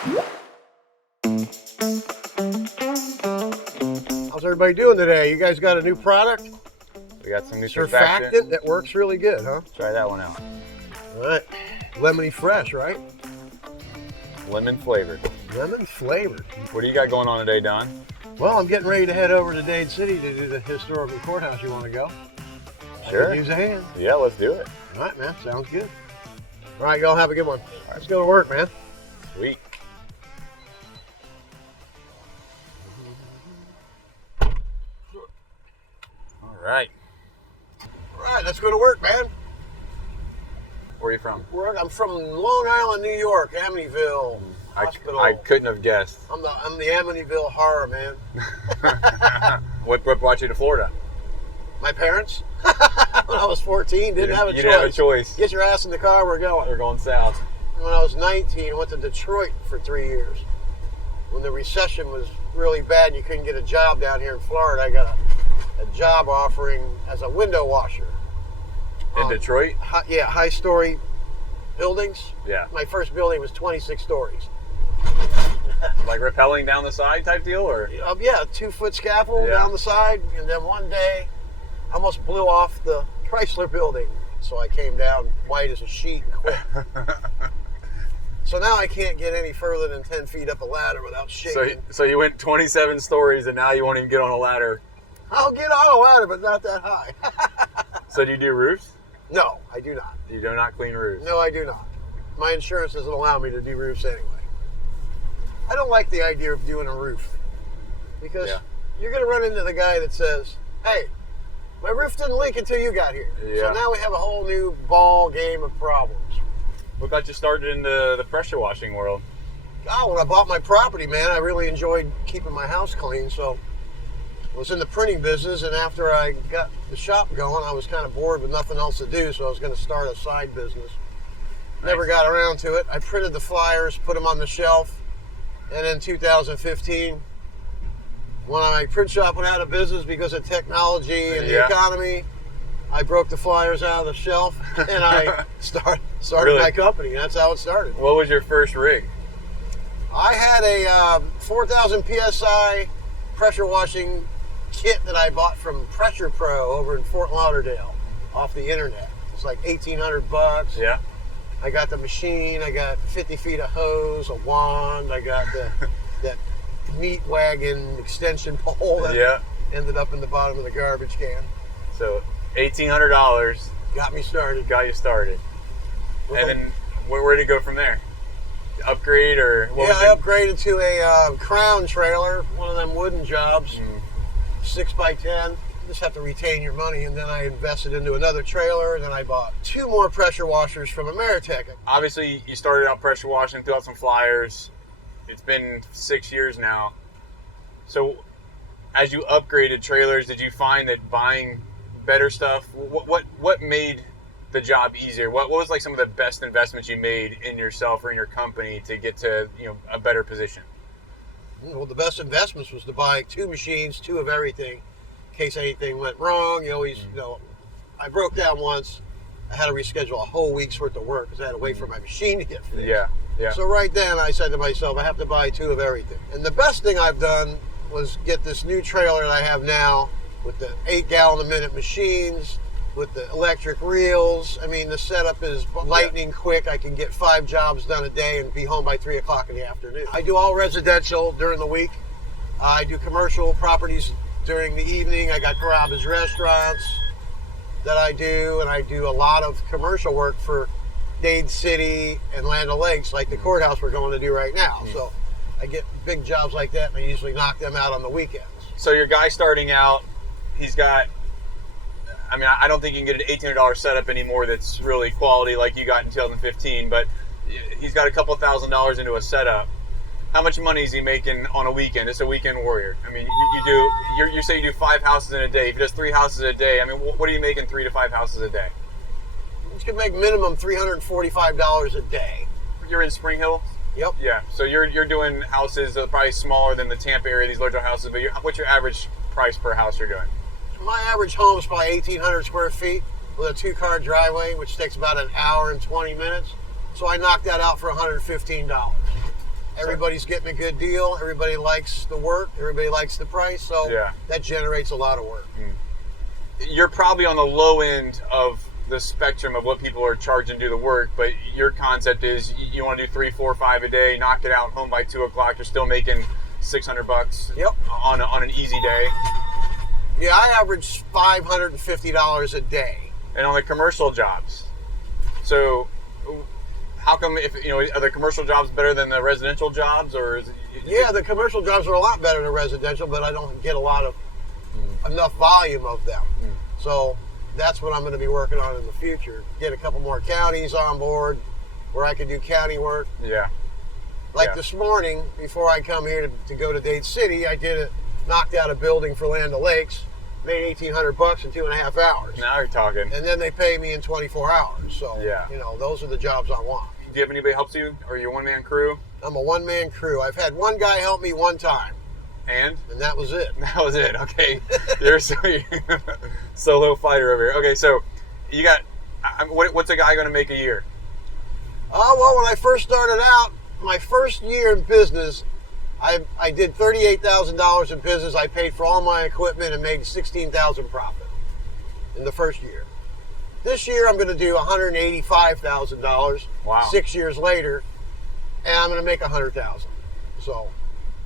How's everybody doing today? You guys got a new product? We got some new Surfactant that works really good, huh? Try that one out. All right. Lemony fresh, right? Lemon flavored. Lemon flavored. What do you got going on today, Don? Well, I'm getting ready to head over to Dade City to do the historical courthouse. You want to go? Sure. Use a hand. Yeah, let's do it. All right, man. Sounds good. All right, y'all have a good one. Let's go to work, man. Sweet. All right. All right, let's go to work, man. Where are you from? I'm from Long Island, New York, Amityville Hospital. I couldn't have guessed. I'm the Amityville horror, man. What brought you to Florida? My parents, when I was 14, didn't have a choice. You didn't have a choice. Get your ass in the car, we're going. We're going south. When I was 19, I went to Detroit for 3 years. When the recession was really bad and you couldn't get a job down here in Florida, I got a job offering as a window washer. In Detroit? High-story buildings. Yeah. My first building was 26 stories. Like rappelling down the side type deal, or? Yeah, a 2-foot scaffold down the side, and then one day, I almost blew off the Chrysler building. So I came down white as a sheet and quit. So now I can't get any further than 10 feet up a ladder without shaking. So you went 27 stories, and now you won't even get on a ladder. I'll get on a ladder, but not that high. So do you do roofs? No, I do not. You do not clean roofs? No, I do not. My insurance doesn't allow me to do roofs anyway. I don't like the idea of doing a roof because you're going to run into the guy that says, hey, my roof didn't leak until you got here. Yeah. So now we have a whole new ball game of problems. What got you started in the pressure washing world? Oh, when I bought my property, man, I really enjoyed keeping my house clean. So I was in the printing business, and after I got the shop going, I was kind of bored with nothing else to do, so I was going to start a side business. Never got around to it. I printed the flyers, put them on the shelf, and in 2015, when my print shop went out of business because of technology and the economy, I broke the flyers out of the shelf, and I started my company. That's how it started. What was your first rig? I had a 4,000 PSI pressure washing kit that I bought from Pressure Pro over in Fort Lauderdale off the internet. It's like $1,800. Yeah. I got the machine. I got 50 feet of hose, a wand. I got that meat wagon extension pole that ended up in the bottom of the garbage can. So $1,800 got me started. Got you started. And then where did it go from there? Upgrade or what? I upgraded to a Crown trailer, one of them wooden jobs, 6x10. Just have to retain your money, and then I invested into another trailer, and then I bought 2 more pressure washers from Ameritech. Obviously, you started out pressure washing, threw out some flyers. It's been 6 years now. So, as you upgraded trailers, did you find that buying better stuff, what made the job easier? What was like some of the best investments you made in yourself or in your company to get to a better position? Well, the best investments was to buy 2 machines, 2 of everything. In case anything went wrong, you always, I broke down once. I had to reschedule a whole week's worth of work because I had to wait for my machine to get fixed. Yeah. So right then I said to myself, I have to buy 2 of everything. And the best thing I've done was get this new trailer that I have now with the 8-gallon-a-minute machines, with the electric reels. I mean, the setup is lightning quick. I can get 5 jobs done a day and be home by 3 o'clock in the afternoon. I do all residential during the week. I do commercial properties during the evening. I got Carrabba's restaurants that I do, and I do a lot of commercial work for Dade City and Land O'Lakes, like the courthouse we're going to do right now. So I get big jobs like that, and I usually knock them out on the weekends. So your guy starting out, he's got, I don't think you can get an $1,800 setup anymore that's really quality like you got in 2015, but he's got a couple $1,000s into a setup. How much money is he making on a weekend? It's a weekend warrior. I mean, you say you do 5 houses in a day. If he does 3 houses a day, what are you making 3 to 5 houses a day? You can make minimum $345 a day. You're in Spring Hill? Yep. Yeah. So you're doing houses probably smaller than the Tampa area, these larger houses. But what's your average price per house you're doing? My average home is probably 1,800 square feet with a 2-car driveway, which takes about an hour and 20 minutes. So I knocked that out for $115. Everybody's getting a good deal. Everybody likes the work. Everybody likes the price. So that generates a lot of work. You're probably on the low end of the spectrum of what people are charging to do the work, but your concept is you want to do 3, 4, 5 a day, knock it out, home by 2 o'clock. You're still making $600 on an easy day. Yeah, I average $550 a day. And on the commercial jobs, so how come, if are the commercial jobs better than the residential jobs, or is it, yeah, the commercial jobs are a lot better than residential, but I don't get a lot of enough volume of them. So that's what I'm going to be working on in the future. Get a couple more counties on board where I can do county work. Like this morning, before I come here to go to Dade City, I knocked out a building for Land O'Lakes, made $1,800 in 2.5 hours. Now you're talking. And then they pay me in 24 hours. So, those are the jobs I want. Do you have anybody helps you, or you're a one-man crew? I'm a one-man crew. I've had one guy help me one time. And that was it. That was it. Okay. You're solo fighter over here. Okay, so you got, what's a guy going to make a year? Well, when I first started out, my first year in business, I did $38,000 in business. I paid for all my equipment and made $16,000 profit in the first year. This year I'm going to do $185,000. Wow. 6 years later, and I'm going to make $100,000. So.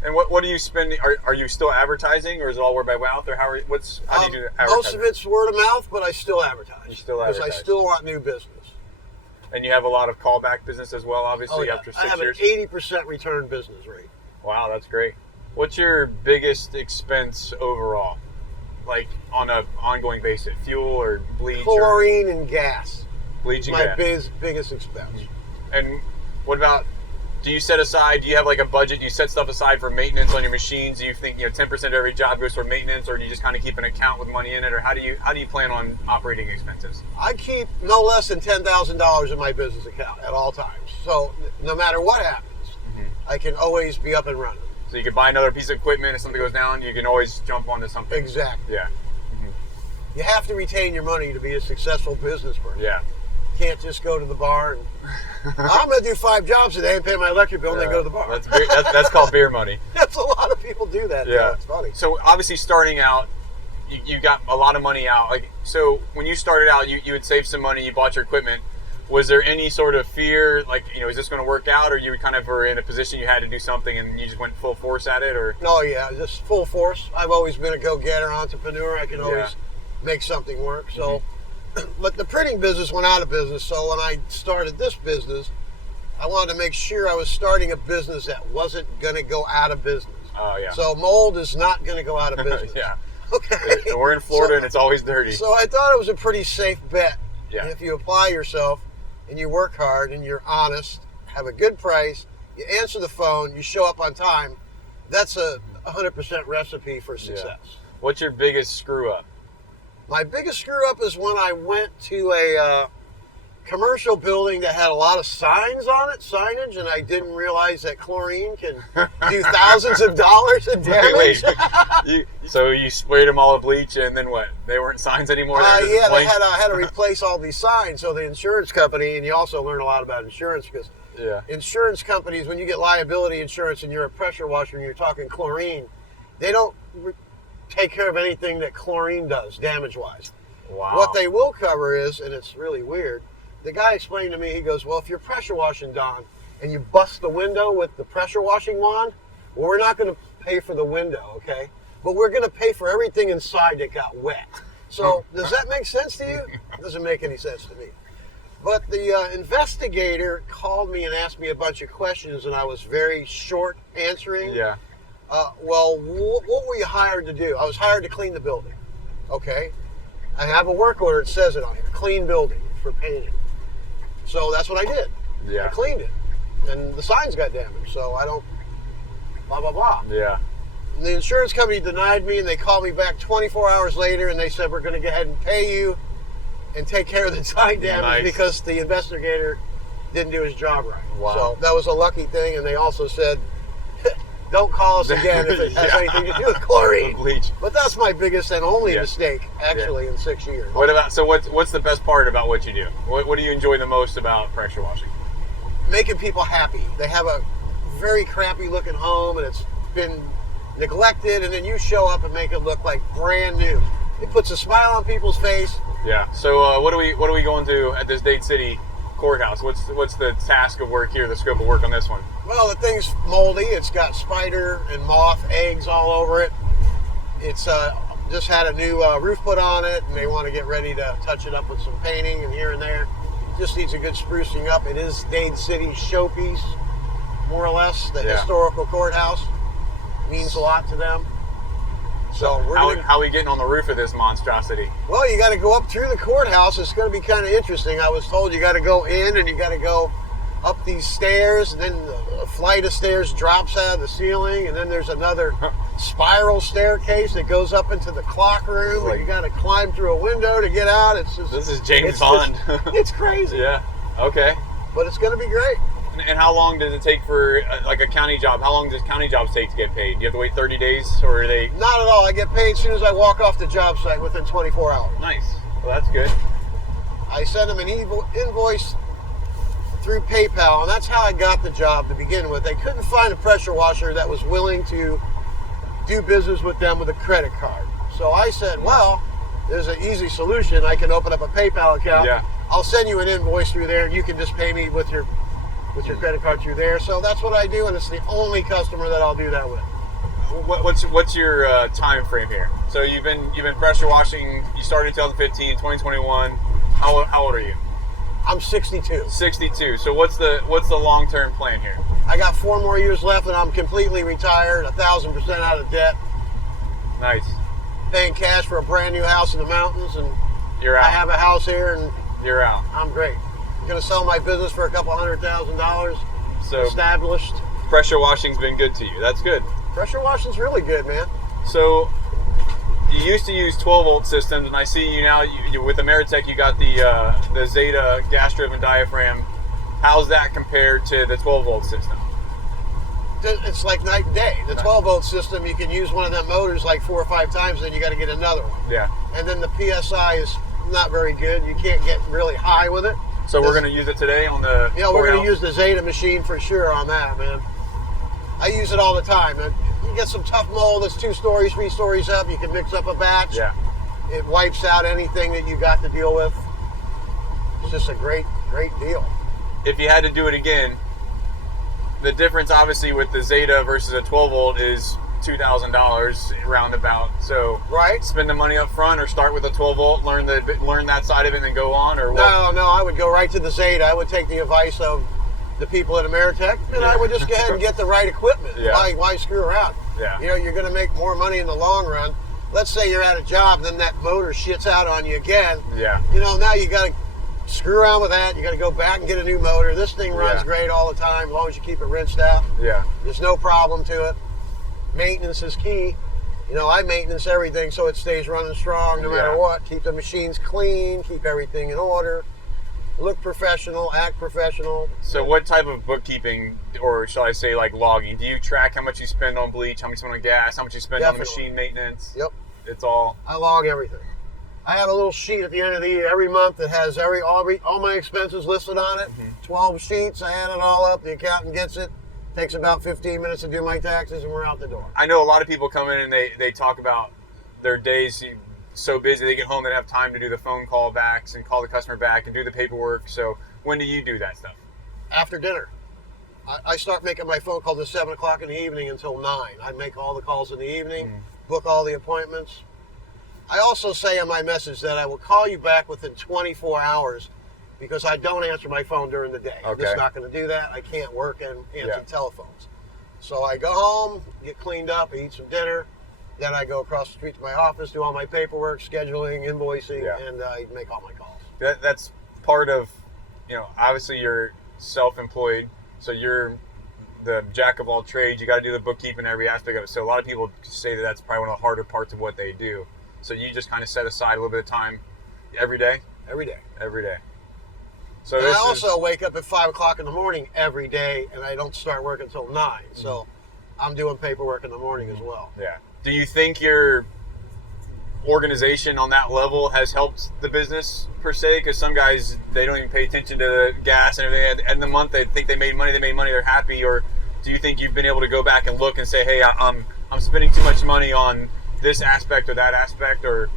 And what do you spend? Are you still advertising, or is it all word by mouth, or how do you do advertising? Most of it's word of mouth, but I still advertise. You still advertise because I still want new business. And you have a lot of callback business as well, obviously, after 6 years. I have an 80% return business rate. Wow, that's great. What's your biggest expense overall, like on an ongoing basis? Fuel or bleach? Chlorine and gas. Bleach and gas. My biggest expense. And what about? Do you set aside? Do you have like a budget? Do you set stuff aside for maintenance on your machines? Do you think 10% of every job goes for maintenance, or do you just kind of keep an account with money in it, or how do you plan on operating expenses? I keep no less than $10,000 in my business account at all times. So no matter what happens, I can always be up and running. So you can buy another piece of equipment if something goes down. You can always jump onto something. Exactly. Yeah. You have to retain your money to be a successful business person. Yeah. You can't just go to the bar and I'm going to do 5 jobs today and pay my electric bill and then go to the bar. That's called beer money. That's a lot of people do that. Yeah. It's funny. So obviously starting out, you got a lot of money out. So when you started out, you had saved some money, you bought your equipment. Was there any sort of fear, is this going to work out, or you kind of were in a position you had to do something and you just went full force at it, or? No, yeah, just full force. I've always been a go-getter, entrepreneur. I can always make something work. So, but the printing business went out of business. So when I started this business, I wanted to make sure I was starting a business that wasn't going to go out of business. Oh, yeah. So mold is not going to go out of business. Yeah. Okay. And we're in Florida and it's always dirty. So I thought it was a pretty safe bet. Yeah. If you apply yourself and you work hard and you're honest, have a good price, you answer the phone, you show up on time, that's a 100% recipe for success. Yeah. What's your biggest screw up? My biggest screw up is when I went to a commercial building that had a lot of signage, and I didn't realize that chlorine can do thousands of dollars in damage. Wait. So you sprayed them all with bleach, and then what? They weren't signs anymore? Yeah, they had to replace all these signs. So the insurance company, and you also learn a lot about insurance because insurance companies, when you get liability insurance and you're a pressure washer and you're talking chlorine, they don't take care of anything that chlorine does damage-wise. Wow. What they will cover is, and it's really weird, the guy explained to me, he goes, well, if you're pressure washing, Don, and you bust the window with the pressure washing wand, well, we're not going to pay for the window, okay? But we're going to pay for everything inside that got wet. So does that make sense to you? It doesn't make any sense to me. But the investigator called me and asked me a bunch of questions, and I was very short answering. Yeah. Well, what were you hired to do? I was hired to clean the building, okay? I have a work order, it says it on here, clean building for painting. So that's what I did. Yeah. I cleaned it. And the signs got damaged, so I don't, blah, blah, blah. Yeah. And the insurance company denied me, and they called me back 24 hours later, and they said, we're going to go ahead and pay you and take care of the sign damage because the investigator didn't do his job right. Wow. So that was a lucky thing, and they also said, don't call us again if it has anything to do with chlorine. Bleach. But that's my biggest and only mistake, actually, in 6 years. What's the best part about what you do? What do you enjoy the most about pressure washing? Making people happy. They have a very crappy looking home and it's been neglected, and then you show up and make it look like brand new. It puts a smile on people's face. Yeah. So what are we going to at this Dade City courthouse? What's the task of work here, the scope of work on this one? Well, the thing's moldy. It's got spider and moth eggs all over it. It's just had a new roof put on it, and they want to get ready to touch it up with some painting and here and there. Just needs a good sprucing up. It is Dade City's showpiece, more or less. The historical courthouse means a lot to them. So how are we getting on the roof of this monstrosity? Well, you got to go up through the courthouse. It's going to be kind of interesting. I was told you got to go in and you got to go up these stairs, and then a flight of stairs drops out of the ceiling, and then there's another spiral staircase that goes up into the clock room, and you got to climb through a window to get out. It's just, this is James Bond. It's crazy. Yeah. Okay. But it's going to be great. And how long does it take for like a county job? How long does county jobs take to get paid? Do you have to wait 30 days, or are they? Not at all. I get paid as soon as I walk off the job site within 24 hours. Nice. Well, that's good. I send them an invoice through PayPal, and that's how I got the job to begin with. They couldn't find a pressure washer that was willing to do business with them with a credit card. So I said, well, there's an easy solution. I can open up a PayPal account. Yeah. I'll send you an invoice through there, and you can just pay me with your credit card through there. So that's what I do, and it's the only customer that I'll do that with. What's your time frame here? So you've been pressure washing. You started in 2015, 2021. How old are you? I'm 62. 62. So what's the long-term plan here? I got 4 more years left, and I'm completely retired, 1,000% out of debt. Nice. Paying cash for a brand new house in the mountains, and you're out. I have a house here, and you're out. I'm great. I'm gonna sell my business for a couple $100,000. So established. Pressure washing's been good to you. That's good. Pressure washing's really good, man. So you used to use 12-volt systems, and I see you now with Ameritech. You got the Zeta gas-driven diaphragm. How's that compared to the 12-volt system? It's like night and day. The 12-volt system, you can use one of them motors like 4 or 5 times, then you got to get another one. Yeah. And then the PSI is not very good. You can't get really high with it. So we're going to use it today on the. Yeah, we're going to use the Zeta machine for sure on that, man. I use it all the time. You get some tough mold that's 2 stories, 3 stories up. You can mix up a batch. Yeah. It wipes out anything that you got to deal with. It's just a great deal. If you had to do it again, the difference obviously with the Zeta versus a 12-volt is $2,000 roundabout. So right, spend the money up front, or start with a 12-volt, learn that side of it, and then go on, or what? No, I would go right to the Zeta. I would take the advice of the people at Ameritech, and I would just go ahead and get the right equipment. Yeah. Why screw around? Yeah. You know, you're going to make more money in the long run. Let's say you're at a job, and then that motor shits out on you again. Yeah. You know, now you got to screw around with that. You got to go back and get a new motor. This thing runs great all the time, as long as you keep it rinsed out. Yeah. There's no problem to it. Maintenance is key. You know, I maintenance everything so it stays running strong no matter what. Keep the machines clean, keep everything in order. Look professional, act professional. So what type of bookkeeping, or shall I say like logging, do you track how much you spend on bleach, how much you spend on gas, how much you spend on machine maintenance? Yep. It's all. I log everything. I have a little sheet at the end of the year every month that has all my expenses listed on it. 12 sheets, I add it all up, the accountant gets it. Takes about 15 minutes to do my taxes, and we're out the door. I know a lot of people come in and they talk about their days so busy they get home they don't have time to do the phone call backs and call the customer back and do the paperwork. So when do you do that stuff? After dinner. I start making my phone calls at 7 o'clock in the evening until 9. I make all the calls in the evening, book all the appointments. I also say in my message that I will call you back within 24 hours because I don't answer my phone during the day. Okay. I'm just not going to do that. I can't work and answer telephones. So I go home, get cleaned up, I eat some dinner. Then I go across the street to my office, do all my paperwork, scheduling, invoicing, and I make all my calls. That's part of, obviously you're self-employed, so you're the jack of all trades. You got to do the bookkeeping, every aspect of it. So a lot of people say that that's probably one of the harder parts of what they do. So you just kind of set aside a little bit of time every day? Every day. Every day. So and I also wake up at 5 o'clock in the morning every day, and I don't start work until 9. So I'm doing paperwork in the morning as well. Yeah. Do you think your organization on that level has helped the business per se? Because some guys, they don't even pay attention to the gas and everything. At the end of the month, they think they made money, they're happy. Or do you think you've been able to go back and look and say, hey, I'm spending too much money on this aspect or that aspect, or?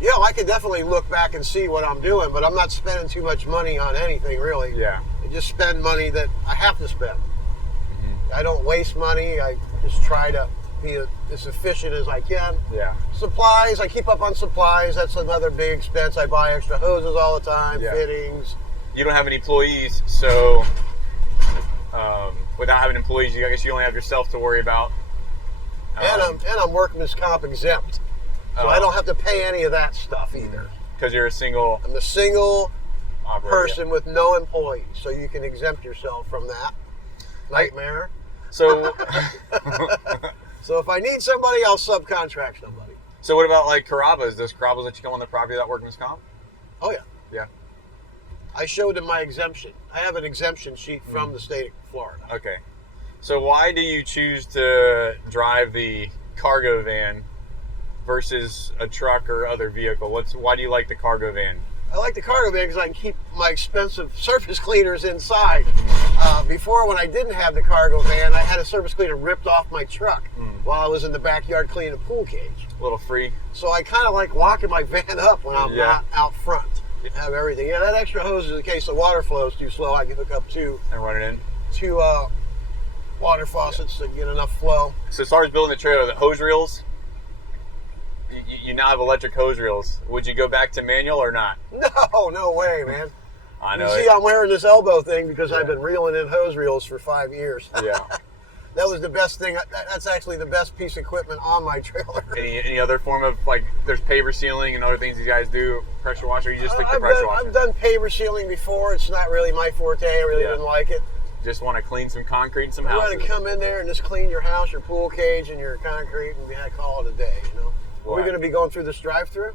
Yeah, I could definitely look back and see what I'm doing, but I'm not spending too much money on anything, really. Yeah. I just spend money that I have to spend. I don't waste money. I just try to be as efficient as I can. Yeah. Supplies, I keep up on supplies. That's another big expense. I buy extra hoses all the time, Yeah. fittings. You don't have any employees, so without having employees, I guess you only have yourself to worry about. And I'm workman's comp exempt. So I don't have to pay any of that stuff either. Because you're a single I'm a single operator. person with no employees, so you can exempt yourself from that nightmare. So, So if I need somebody, I'll subcontract somebody. so what about like Carrabba's? Does Carrabba's let you come on the property without workman's comp? Oh yeah. Yeah. I showed them my exemption. I have an exemption sheet from the state of Florida. Okay. So why do you choose to drive the cargo van versus a truck or other vehicle? Why do you like the cargo van? I like the cargo van because I can keep my expensive surface cleaners inside. Before, when I didn't have the cargo van, I had a surface cleaner ripped off my truck while I was in the backyard cleaning a pool cage. A little free. So I kind of like locking my van up when I'm Yeah. not out front. Have everything. Yeah, that extra hose is in case the water flow is too slow. I can hook up two And run it in. water faucets to get enough flow. So as far as building the trailer, the hose reels, you now have electric hose reels. Would you go back to manual or not? No way, man. I You know. see, I'm wearing this elbow thing because I've been reeling in hose reels for 5 years. Yeah. That was the best thing. That's actually the best piece of equipment on my trailer. Any other form of, like, there's paver sealing and other things you guys do, pressure washer, you just stick to pressure washer? I've done paver sealing before. It's not really my forte. I really didn't like it. Just want to clean some concrete and some You houses. want to come in there and just clean your house, your pool cage, and your concrete, and call it a day, you know? Are we going to be going through this drive-through?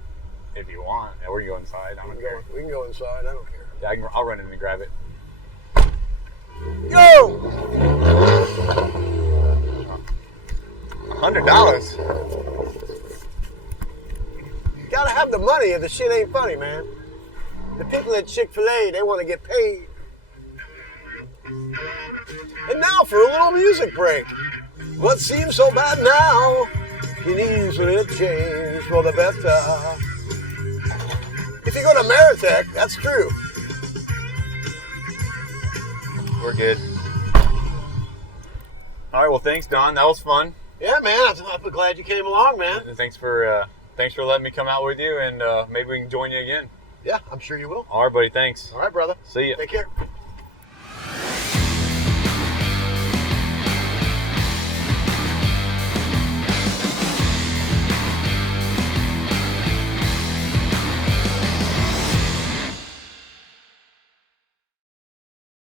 If you want. Yeah, we can go inside. I don't care. We can go inside. I don't care. Yeah, I'll run in and grab it. Yo! $100. You gotta have the money if the shit ain't funny, man. The people at Chick-fil-A, they want to get paid. And now for a little music break. What seems so bad now can easily change for the better. If you go to Ameritech, that's true. We're good. All right, well, thanks, Don. That was fun. Yeah, man. I'm glad you came along, man. And thanks for letting me come out with you, and maybe we can join you again. Yeah, I'm sure you will. All right, buddy. Thanks. All right, brother. See ya. Take care.